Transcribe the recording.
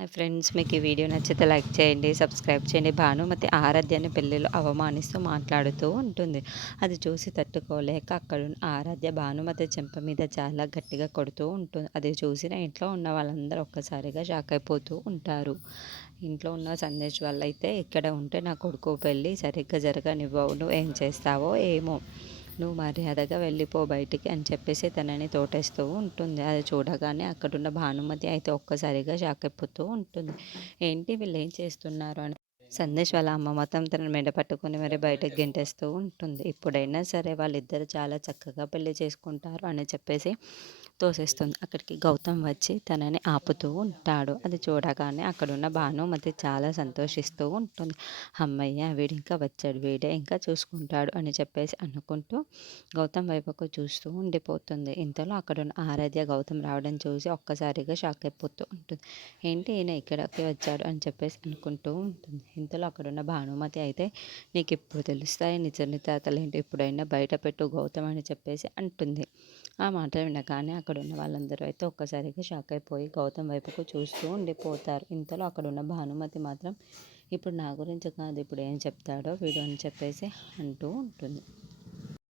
Hi friends, మీకు ఈ video నచ్చితే లైక్ చేయండి, సబ్స్క్రైబ్ చేయండి. భానుమతి ఆరాధ్యని పెళ్ళిలో అవమానిస్తూ మాట్లాడుతూ ఉంటుంది. అది చూసి తట్టుకోలేక అక్కడున్న ఆరాధ్య భానుమతి చెంప మీద చాలా గట్టిగా కొడుతూ ఉంటుంది. అది చూసిన ఇంట్లో ఉన్న వాళ్ళందరూ ఒక్కసారిగా షాక్ అయిపోతూ ఉంటారు. ఇంట్లో ఉన్న సందేశ్ వాళ్ళైతే ఇక్కడ ఉంటే నా కొడుకు పెళ్ళి సరిగ్గా జరగనివ్వవు, నువ్వు ఏం చేస్తావో ఏమో, నువ్వు మర్యాదగా వెళ్ళిపో బయటికి అని చెప్పేసి తనని తోటేస్తూ ఉంటుంది. అది చూడగానే అక్కడున్న భానుమతి అయితే ఒక్కసారిగా షాక్ అయిపోతూ ఉంటుంది. ఏంటి వీళ్ళు ఏం చేస్తున్నారు అని సందేశ్ వాళ్ళ అమ్మ మాత్రం తనని మెడ పట్టుకొని మరి బయటకు గెంటేస్తూ ఉంటుంది. ఇప్పుడైనా సరే వాళ్ళిద్దరు చాలా చక్కగా పెళ్లి చేసుకుంటారు అని చెప్పేసి తోసేస్తుంది. అక్కడికి గౌతమ్ వచ్చి తనని ఆపుతూ ఉంటాడు. అది చూడగానే అక్కడున్న భానుమతి చాలా సంతోషిస్తూ ఉంటుంది. హమ్మయ్య, వీడు ఇంకా వచ్చాడు, వీడే ఇంకా చూసుకుంటాడు అని చెప్పేసి అనుకుంటూ గౌతమ్ వైపుకు చూస్తూ ఉండిపోతుంది. ఇంతలో అక్కడున్న ఆరాధ్య గౌతమ్ రావడం చూసి ఒక్కసారిగా షాక్ అయిపోతూ ఉంటుంది. ఏంటి ఈయన ఇక్కడికి వచ్చాడు అని చెప్పేసి అనుకుంటూ ఉంటుంది. ఇంతలో అక్కడున్న భానుమతి అయితే నీకు ఇప్పుడు తెలుస్తాయి నిజ నితాతలేంటి, ఎప్పుడైనా బయట పెట్టు గౌతమ్ అని చెప్పేసి అంటుంది. ఆ మాటలు వినగానే అక్కడున్న వాళ్ళందరూ అయితే ఒక్కసారిగా షాక్ అయిపోయి గౌతమ్ వైపుకు చూస్తూ ఉండిపోతారు. ఇంతలో అక్కడున్న భానుమతి మాత్రం ఇప్పుడు నా గురించి కాదు, ఇప్పుడు ఏం చెప్తాడో వీడు అని చెప్పేసి అంటూ ఉంటుంది.